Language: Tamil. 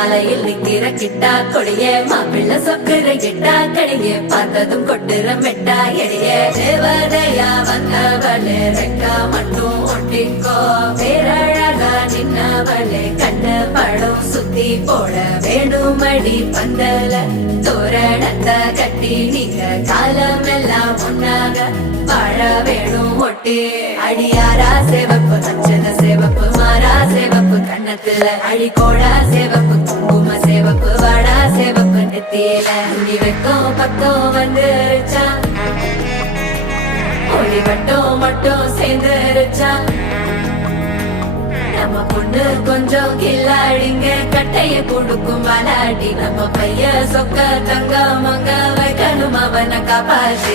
மாலையில் நிக்கிற கிட்டா கொடிய மாப்பிள்ள சொக்குற கிட்டா கடிய பார்த்ததும் கொட்டுற மெட்டா எடிய தேவதையா வந்தவளே ரெக்கா மட்டும் ஒட்டிக்கோ பேரழகா நின்னவளே கண்ணு படம் சுத்தி போட வேணுமடி பந்தல தோரணத்தை கட்டி நீங்க காலமெல்லாம் ஒன்னாக வாழ வேணும் ஒட்டி அடியாரா சேவப்பு அச்சத சேவப்பு மாறா சேவப்பு கண்ணத்துல அடிக்கோடா சேவப்பு குங்கும சேவப்பு வாடா சேவப்பு நெத்தியில துணி வைக்கும் பக்கம் வந்துருச்சா ஒளி மட்டும் சேர்ந்துருச்சா நம்ம பொண்ணு கொஞ்சம் கில்லாடிங்க கட்டைய கொடுக்கும் வாலாடி நம்ம பைய சொக்க தங்க மங்க வைக்கணும் அவனை காப்பாற்றி